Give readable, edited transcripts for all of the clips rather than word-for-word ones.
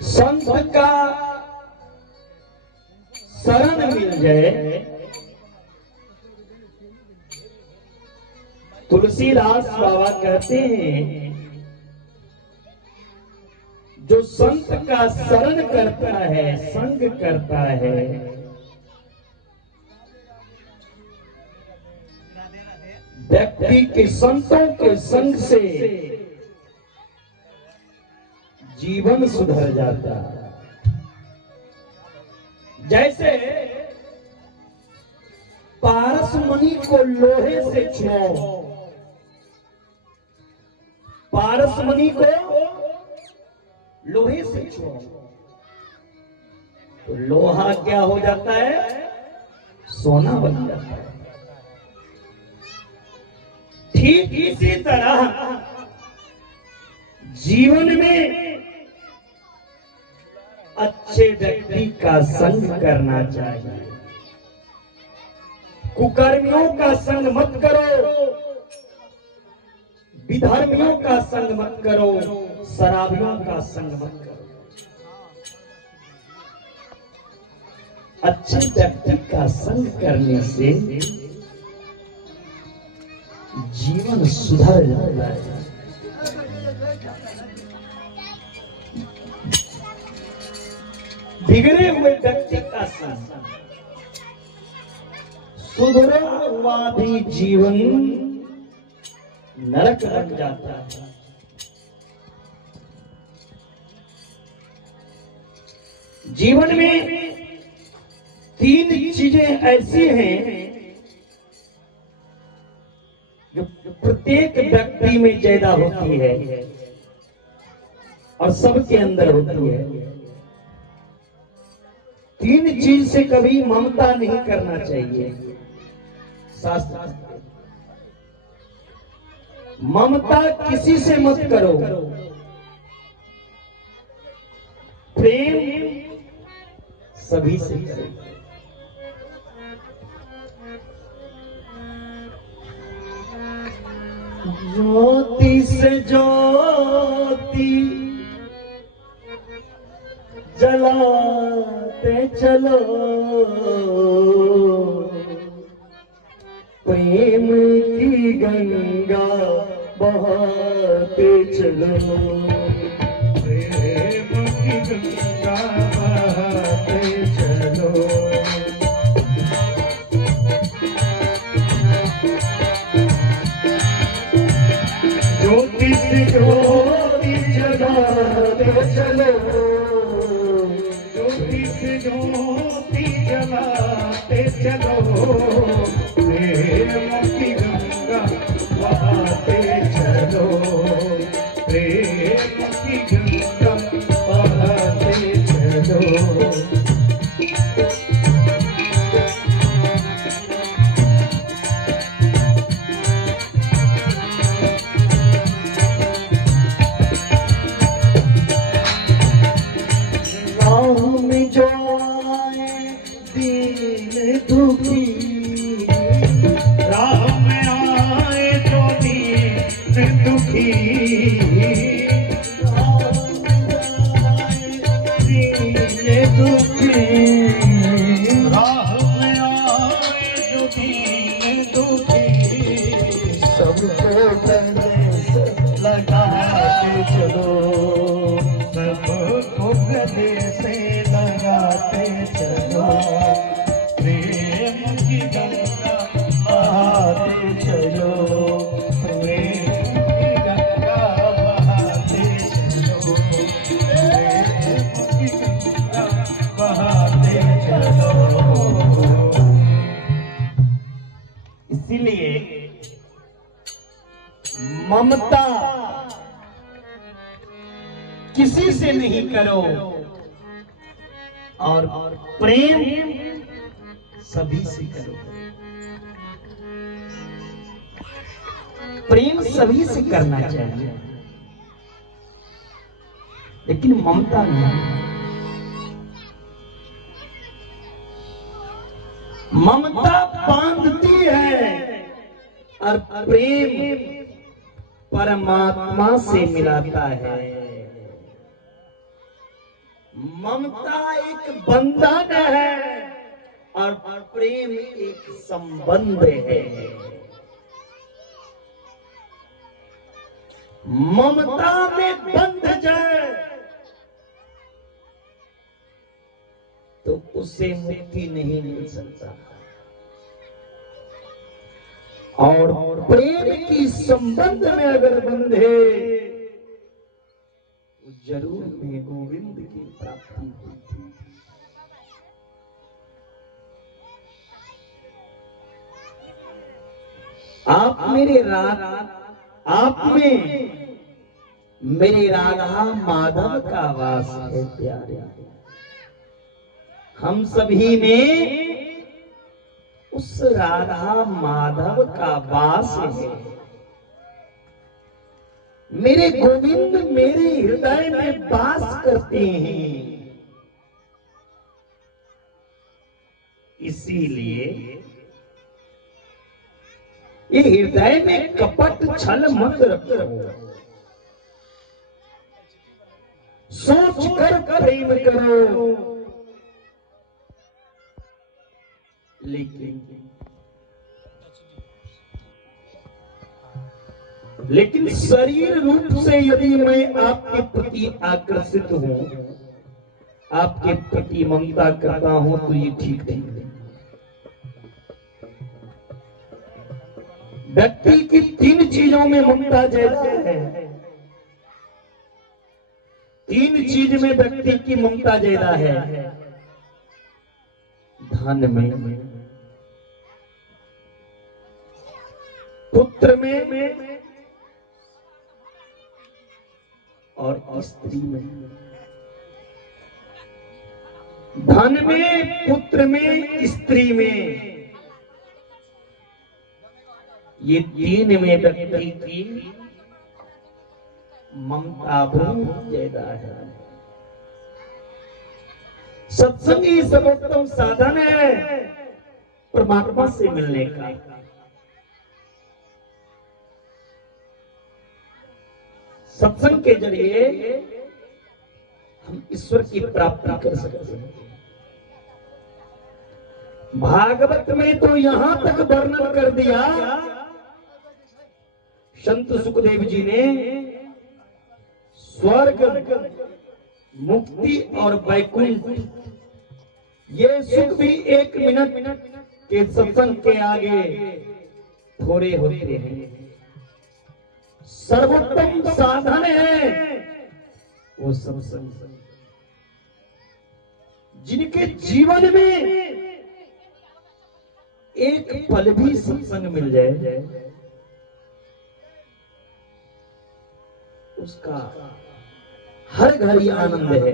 संत का शरण मिल जाए। तुलसीदास बाबा कहते हैं जो संत का शरण करता है, संग करता है, व्यक्ति के संतों के संग से जीवन सुधर जाता है। जैसे पारसमणि को लोहे से छुओ, पारसमणि को लोहे से छुओ तो लोहा क्या हो जाता है? सोना बन जाता है। ठीक इसी तरह जीवन में अच्छे व्यक्ति का संग करना चाहिए। कुकर्मियों का संग मत करो, विधर्मियों का संग मत करो, शराबियों का संग मत करो। अच्छे व्यक्ति का संग करने से जीवन सुधर जाता है। बिगड़े हुए व्यक्ति का संग, सुधरा हुआ भी जीवन नरक बन जाता है। जीवन में तीन चीजें ऐसी हैं जो प्रत्येक व्यक्ति में ज्यादा होती है और सबके अंदर होती है। तीन चीज से कभी ममता नहीं करना चाहिए। शास्त्र ममता किसी से मत करो, प्रेम सभी से करो। ज्योति से ज्योति जलाते चलो, प्रेम की गंगा बहाते चलो, प्रेम की गंगा बहाते चलो। ज्योति से ज्योति जलाते चलो, ज्योति से ज्योति जलाते चलो, प्रेम की गंगा बहाते चलो, प्रेम की गंगा बहाते चलो। राह में जो आए दीन दुखी, राह में आए जो दीन दुखी, दीन दुखी, राह में आए जो दीन दुखी, सबको गले से लगा के चलो, सबको गले से लगाते चलो, प्रेम की गंगा बहाते चलो, प्रेम की गंगा बहाते चलो, प्रेम की गंगा बहाते चलो। इसीलिए ममता किसी से नहीं करो और प्रेम सभी से करो। प्रेम सभी से करना चाहिए लेकिन ममता नहीं। ममता बांधती है और प्रेम परमात्मा से मिलाता है। ममता एक बंधन है और प्रेम एक संबंध है। ममता में बंध जाए तो उसे मुक्ति नहीं मिल सकता, और प्रेम की संबंध में अगर बंधे तो जरूर में गोविंद की प्राप्ति होती। आप मेरे राधा, आप में मेरे राधा माधव का वास है प्यारे। हम सभी में उस राधा माधव का वास है। मेरे गोविंद मेरे हृदय में वास करते हैं, इसीलिए ये हृदय में कपट छल मत रखो। सोच कर प्रेम करो, लेकिन शरीर रूप से यदि मैं आपके प्रति आकर्षित हूं, आपके प्रति ममता करता हूं, तो ये ठीक नहीं है। व्यक्ति की 3 चीजों में ममता ज्यादा है। 3 चीज में व्यक्ति की ममता ज्यादा है। धन में, पुत्र में और स्त्री में। धन में, पुत्र में, स्त्री में, ये 3 में व्यक्ति की ममता बहुत ज्यादा है। सत्संग ही सर्वोत्तम साधन है परमात्मा से मिलने का। सत्संग के जरिए हम ईश्वर की प्राप्ति कर सकते हैं। भागवत में तो यहां तक वर्णन कर दिया संत सुखदेव जी ने, स्वर्ग, मुक्ति और वैकुंठ, ये सुख भी 1 मिनट के सत्संग के आगे थोड़े होते हैं। सर्वोत्तम साधन है वो सत्संग। जिनके जीवन में एक पल भी सत्संग मिल जाए, उसका हर घड़ी आनंद है।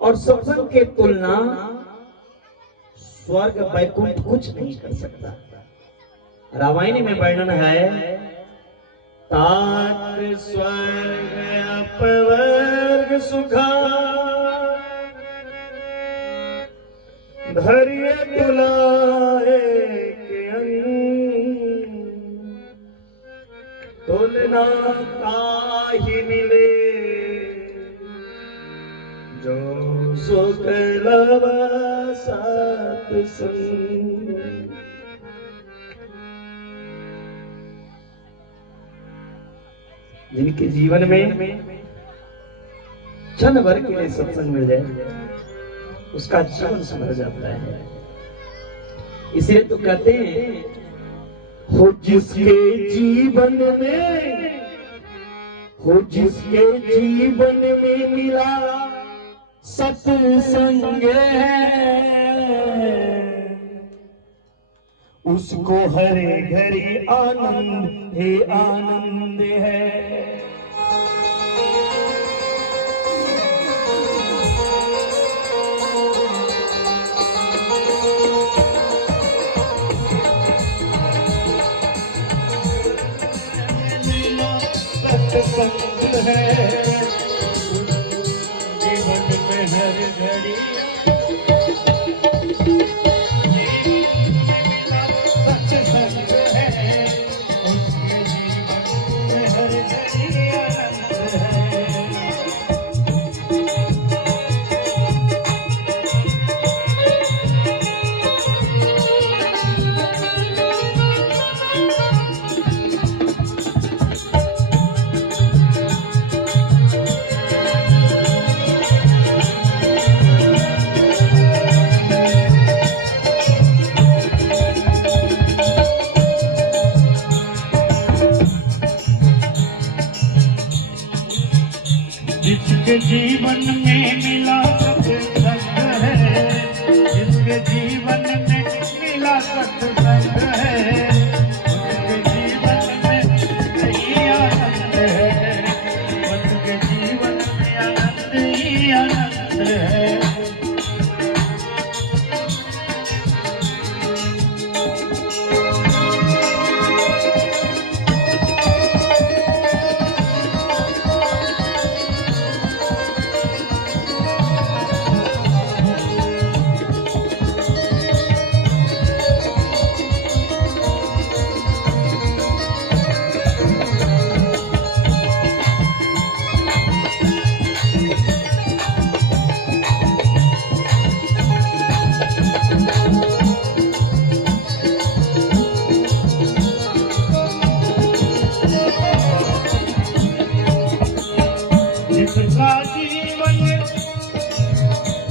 और सत्संग के तुलना स्वर्ग वैकुंठ कुछ नहीं कर सकता। रामायण में वर्णन है, तात स्वर्ग अपवर्ग सुखा धैर्य तुलाए के अंग, तुलना काहि मिले जो सुख लव सत्संग। जिनके जीवन में क्षण भर के लिए सत्संग मिल जाए, उसका जीवन संभर जाता है। इसलिए तो कहते हैं, हो जिसके जीवन में, हो जिसके जीवन में मिला सत्संग है, उसको हरे घड़ी आनंद ही आनंद है। सत्संग है जीवन में हर घड़ी, सत्संग है उसके जीवन में हर घड़ी आनंद है। जिसके जीवन में मिला सत्संग है, जिसके जीवन में मिला सत्संग है, उसके जीवन में यही आनंद है, उसके जीवन में आनंद ही आनंद है।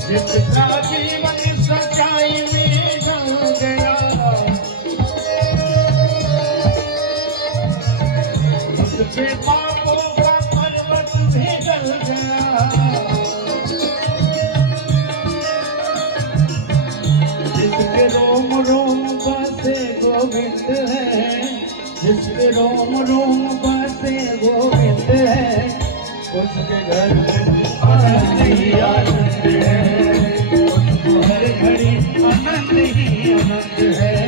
जिसका जीवन सच्चाई में ढल गया, उसके पापों का पर्वत भी गल गया। जिसके रोम रोम बसे गोविंद है, जिसके रोम रोम बसे गोविंद है, उसके घर में आनंद ही आनंद है, उसको हर घड़ी आनंद ही आनंद है।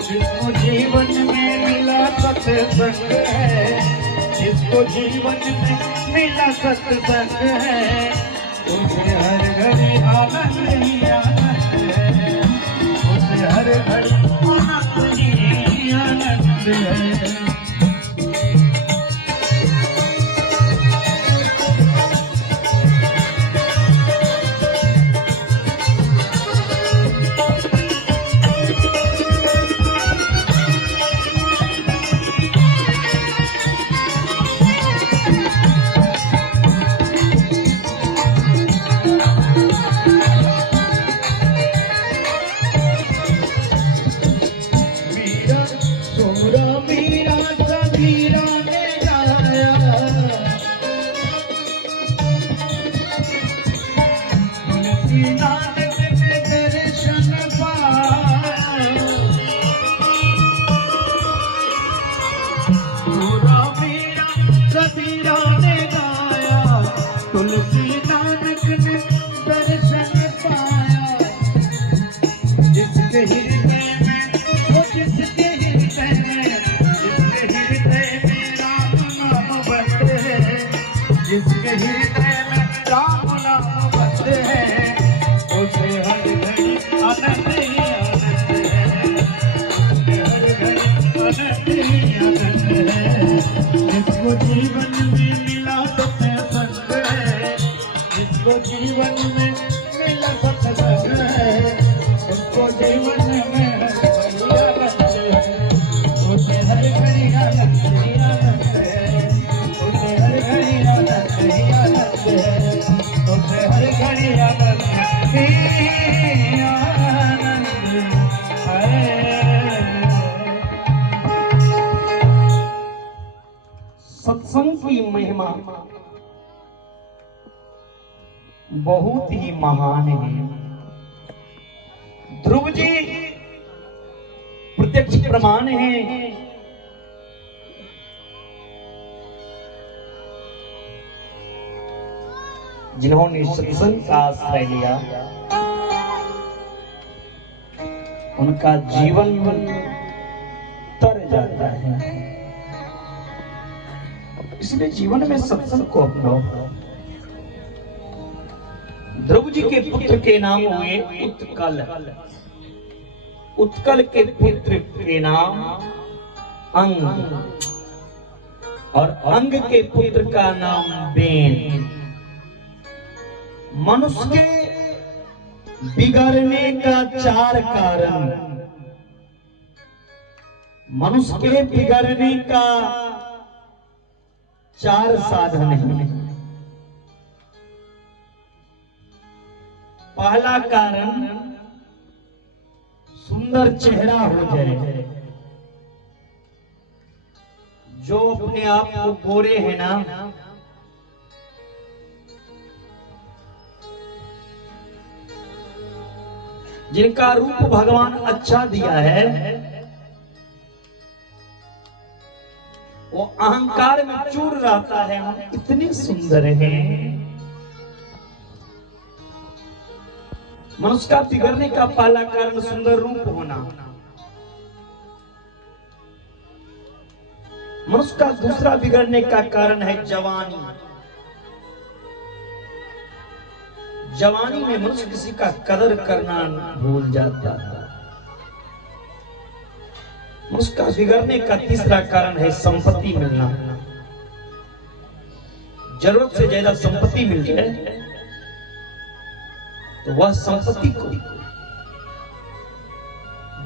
जिसको जीवन में मिला सत्संग है, जिसको जीवन में मिला सत्संग है, उसे हर घड़ी आनंद ही आनंद है, उसे हर घड़ी आनंद ही आनंद है। तुलसी नानक ने दर्शन पाया, जिसके हृदय में, वो जिसके हृदय में, जिसके हृदय में राम नाम बसते है, जिसके हृदय में राम नाम बसते है, उसे हर घड़ी आनंद ही आनंद है, हर घड़ी आनंद ही आनंद है। जिसको जीवन में मिला सत्संग है, जिसको जीवन में मिला सत्संग है, उसको जीवन में आनंद है, उसे हर घड़ी आनंद ही आनंद है, उसे हर घड़ी आनंद ही आनंद है, उसे हर घड़ी आनंद ही आनंद है। सत्संग की महिमा बहुत ही महान है। ध्रुव जी प्रत्यक्ष प्रमाण है। जिन्होंने सत्संग का आश्रय लिया, उनका जीवन तर जाता है। इसलिए जीवन में सत्संग को अपनाओ। ध्रुव जी के पुत्र के नाम हुए उत्कल, उत्कल के पुत्र के नाम अंग, और अंग के पुत्र का नाम बेन। मनुष्य के बिगड़ने का चार कारण, मनुष्य के बिगड़ने का चार साधन है। पहला कारण सुंदर चेहरा हो जाए। जो अपने आप को गोरे हैं ना, जिनका रूप भगवान अच्छा दिया है, वो अहंकार में चूर रहता है। हम इतने सुंदर हैं। मनुष्य का बिगड़ने का पहला कारण सुंदर रूप होना। मनुष्य का दूसरा बिगड़ने का कारण है जवानी। जवानी में मनुष्य किसी का कदर करना भूल जाता है। मनुष्य का बिगड़ने का तीसरा कारण है संपत्ति मिलना। जरूरत से ज्यादा संपत्ति मिल जाए तो वह संपत्ति को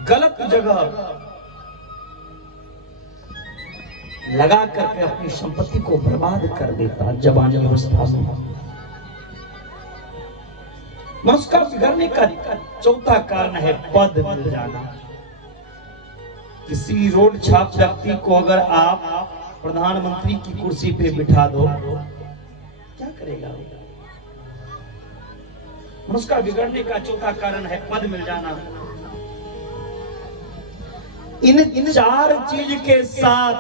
गलत जगह लगा करके अपनी संपत्ति को बर्बाद कर देता। जवानी अवस्था में मनुष्य का बिगड़ने का चौथा कारण है पद मिल जाना। किसी रोड छाप व्यक्ति को अगर आप प्रधानमंत्री की कुर्सी पे बिठा दो, क्या करेगा? मनुष्य का बिगड़ने का चौथा कारण है पद मिल जाना। इन चार चीज के साथ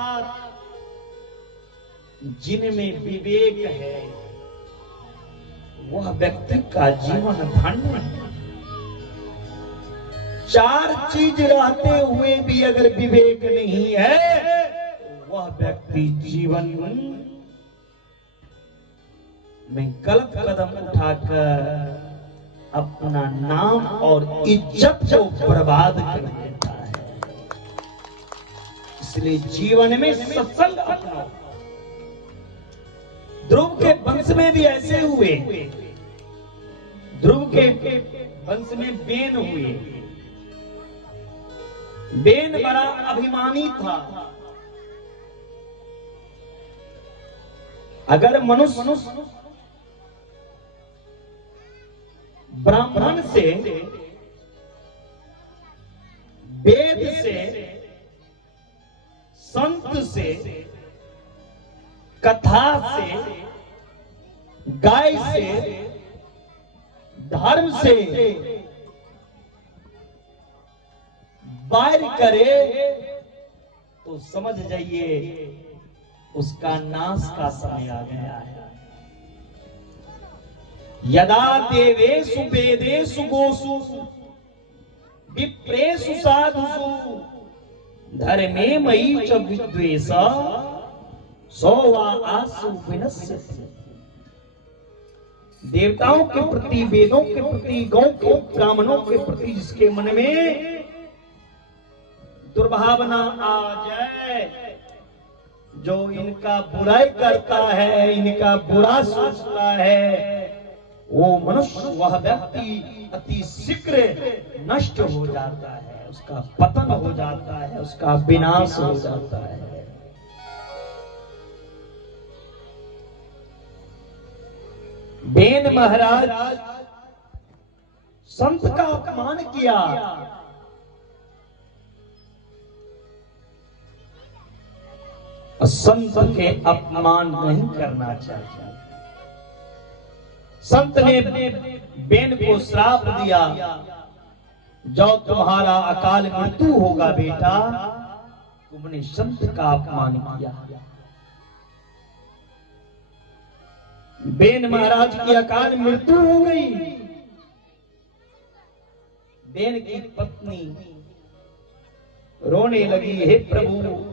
जिनमें विवेक है, वह व्यक्ति का जीवन धन्य है। चार चीज रहते हुए भी अगर विवेक नहीं है, वह व्यक्ति जीवन में गलत कदम उठाकर अपना नाम और इज्जत को बर्बाद कर देता है। इसलिए जीवन में सत्संग अपनाओ। ध्रुव के वंश में भी ऐसे हुए। ध्रुव के वंश में बेन हुए। बेन बड़ा अभिमानी था। अगर मनुष्य ब्राह्मण से, वेद से, संत से, कथा से, गाय से, धर्म से बैर करे तो समझ जाइए उसका नाश का समय आ गया है। यदा देवेषु वेदेषु गोषु विप्रेषु साधुषु धर्मे मयि च विद्वेषा सो वा आसु विनश्यति। देवताओं के प्रति, वेदों के प्रति, गौ के, ब्राह्मणों के प्रति जिसके मन में दुर्भावना आ जाए, जो इनका बुराई करता है, इनका बुरा सोचता है, वो मनुष्य, वह व्यक्ति अति शीघ्र नष्ट हो जाता है, उसका पतन हो जाता है, उसका विनाश हो जाता है। बेन महाराज संत का अपमान किया। संत के अपमान नहीं करना चाहिए। संत ने बेन को श्राप दिया, जो तुम्हारा अकाल मृत्यु होगा बेटा, तुमने संत का अपमान किया। बेन महाराज की अकाल मृत्यु हो गई। बेन की पत्नी रोने लगी, हे प्रभु,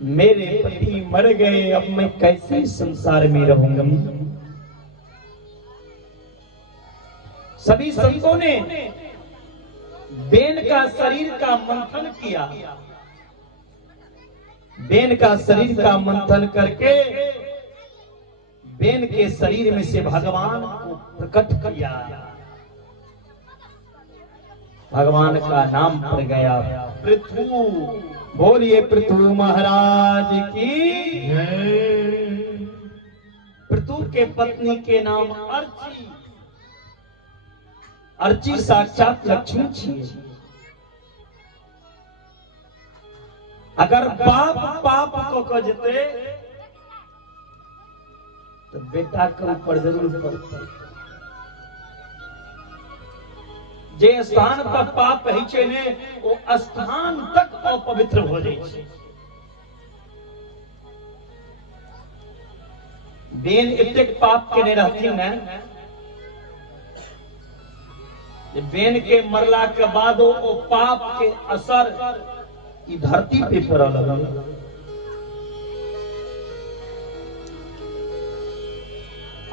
मेरे पति मर गए, अब मैं कैसे संसार में रहूंगी। सभी संतों ने बेन का शरीर का मंथन किया। बेन का शरीर का मंथन करके बेन के शरीर में से भगवान को प्रकट किया। भगवान का नाम पड़ गया पृथु। बोलिए पृथु महाराज की। पृथु के पत्नी के नाम अर्ची। अर्ची साक्षात लक्ष्मी छी। अगर बाप पाप को कजते तो बेटा के ऊपर जरूर पड़ता। जे स्थान पर पाप पहुंचे ने वो स्थान तक अपवित्र हो जाए छे। बेन एतेक पाप के ने रहती ने बेन के मरला के बाद वो पाप के असर ई धरती पे पड़े लगल।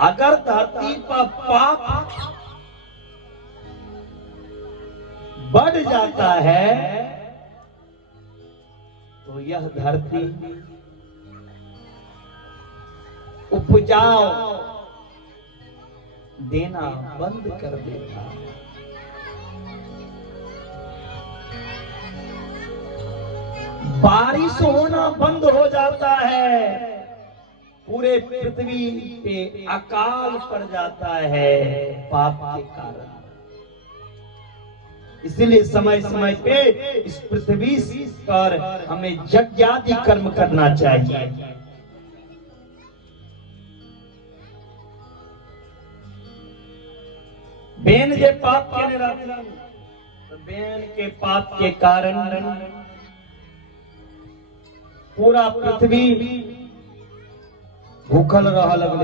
अगर धरती पर पाप बढ़ जाता है तो यह धरती उपजाऊ देना बंद कर देता है। बारिश होना बंद हो जाता है, पूरे पृथ्वी पे अकाल पड़ जाता है पाप के कारण। इसलिए समय समय पे इस पृथ्वी पर हमें यज्ञादि कर्म करना चाहिए। बेन जे पाप के ने रहती तो बेन के पाप के कारण पूरा पृथ्वी भूखल रह लगले।